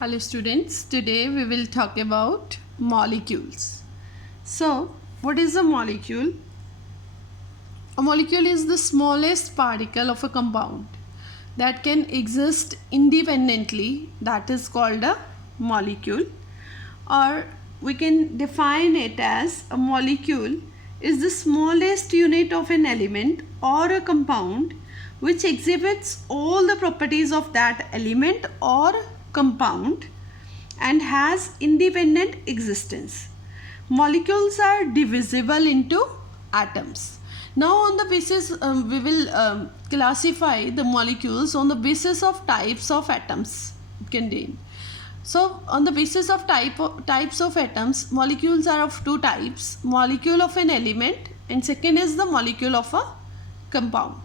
Hello students, today we will talk about molecules. So, what is a molecule? A molecule is the smallest particle of a compound that can exist independently, that is called a molecule. Or we can define it as a molecule is the smallest unit of an element or a compound which exhibits all the properties of that element or compound and has independent existence. Molecules are divisible into atoms. Now on the basis we will classify the molecules on the basis of types of atoms contained. So on the basis of types of atoms, molecules are of two types: molecule of an element and second is the molecule of a compound.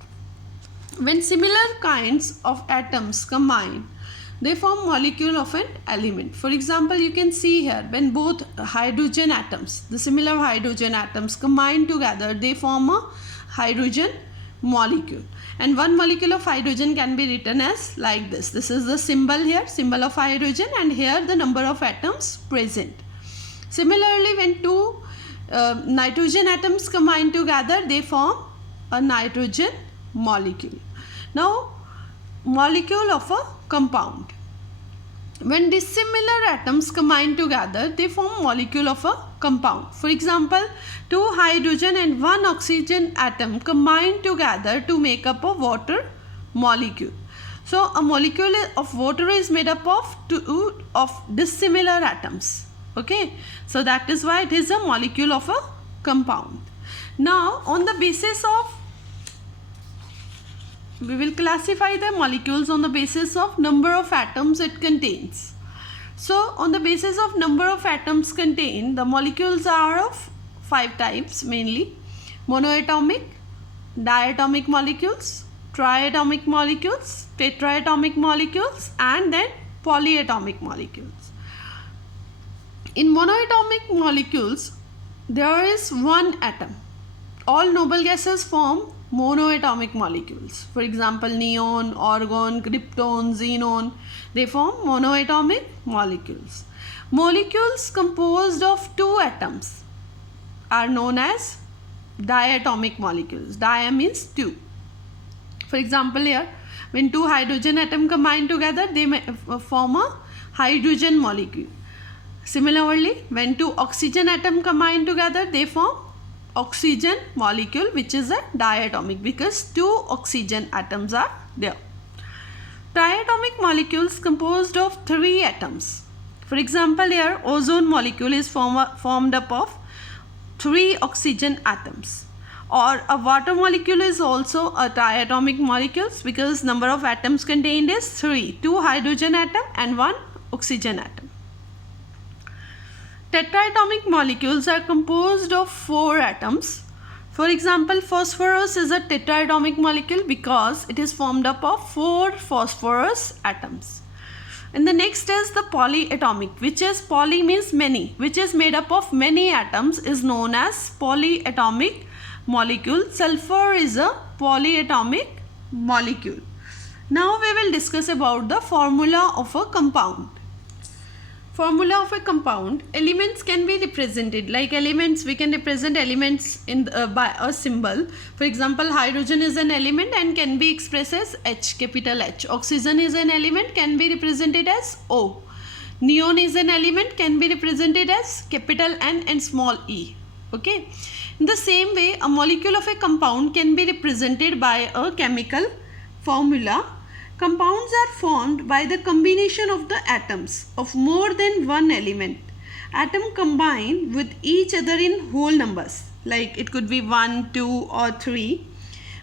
When similar kinds of atoms combine, they form molecule of an element. For example, you can see here when both hydrogen atoms, the similar hydrogen atoms combine together, they form a hydrogen molecule. And one molecule of hydrogen can be written as like this. This is the symbol here, symbol of hydrogen, and here the number of atoms present. Similarly, when two nitrogen atoms combine together, they form a nitrogen molecule. Now, molecule of a compound. When dissimilar atoms combine together, they form molecule of a compound. For example, two hydrogen and one oxygen atom combine together to make up a water molecule. So, a molecule of water is made up of two of dissimilar atoms. Okay, so that is why it is a molecule of a compound. Now, on the basis of, we will classify the molecules on the basis of number of atoms it contains. So, on the basis of number of atoms contained, the molecules are of 5 types mainly: monoatomic, diatomic molecules, triatomic molecules, tetraatomic molecules, and then polyatomic molecules. In monoatomic molecules, there is one atom. All noble gases form monoatomic molecules. For example, neon, argon, krypton, xenon, they form monoatomic molecules. Molecules composed of two atoms are known as diatomic molecules. Dia means two. For example, here when two hydrogen atoms combine together, they form a hydrogen molecule. Similarly, when two oxygen atoms combine together, they form oxygen molecule, which is a diatomic because two oxygen atoms are there. Triatomic molecules composed of 3 atoms. For example, here ozone molecule is formed up of 3 oxygen atoms. Or a water molecule is also a triatomic molecule because number of atoms contained is 3, 2 hydrogen atom and 1 oxygen atom. Tetraatomic molecules are composed of 4 atoms. For example, phosphorus is a tetraatomic molecule because it is formed up of 4 phosphorus atoms. And the next is the polyatomic, which is poly means many, which is made up of many atoms, is known as polyatomic molecule. Sulfur is a polyatomic molecule. Now we will discuss about the formula of a compound. Formula of a compound: elements can be represented like elements. We can represent elements in by a symbol. For example, hydrogen is an element and can be expressed as H, capital H. Oxygen is an element, can be represented as O. Neon is an element, can be represented as capital N and small e. Okay. In the same way, a molecule of a compound can be represented by a chemical formula. Compounds are formed by the combination of the atoms of more than one element. Atoms combine with each other in whole numbers, like it could be 1, 2 or 3.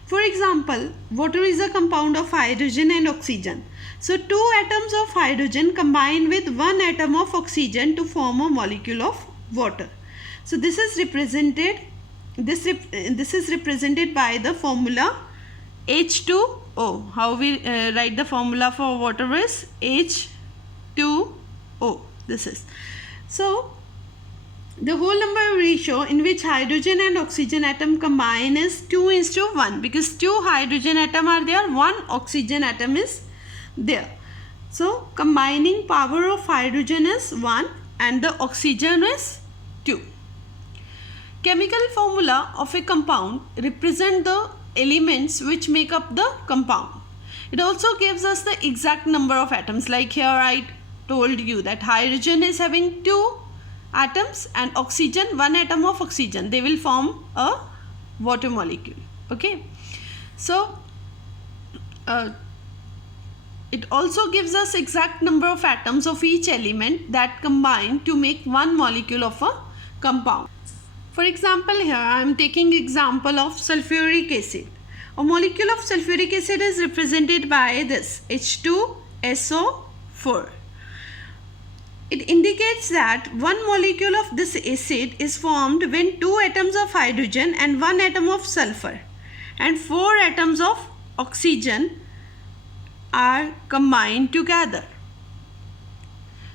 For example, water is a compound of hydrogen and oxygen. So 2 atoms of hydrogen combine with 1 atom of oxygen to form a molecule of water. So this is represented by the formula H2O. How we write the formula for water is H2O. This is. So, the whole number ratio in which hydrogen and oxygen atom combine is 2:1 because 2 hydrogen atom are there, 1 oxygen atom is there. So combining power of hydrogen is 1 and the oxygen is 2. Chemical formula of a compound represent the elements which make up the compound. It also gives us the exact number of atoms. Like here I told you that hydrogen is having 2 atoms and oxygen, 1 atom of oxygen. They will form a water molecule. Okay. So it also gives us exact number of atoms of each element that combine to make one molecule of a compound. For example, here I am taking example of sulfuric acid. A molecule of sulfuric acid is represented by this H2SO4. It indicates that one molecule of this acid is formed when 2 atoms of hydrogen and 1 atom of sulfur and 4 atoms of oxygen are combined together.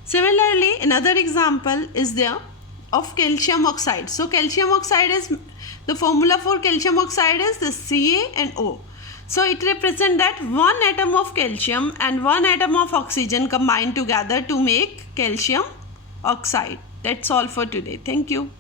Similarly, another example is there of calcium oxide. So calcium oxide is, the formula for calcium oxide is the CaNO. So it represents that 1 atom of calcium and 1 atom of oxygen combined together to make calcium oxide. That's all for today. Thank you.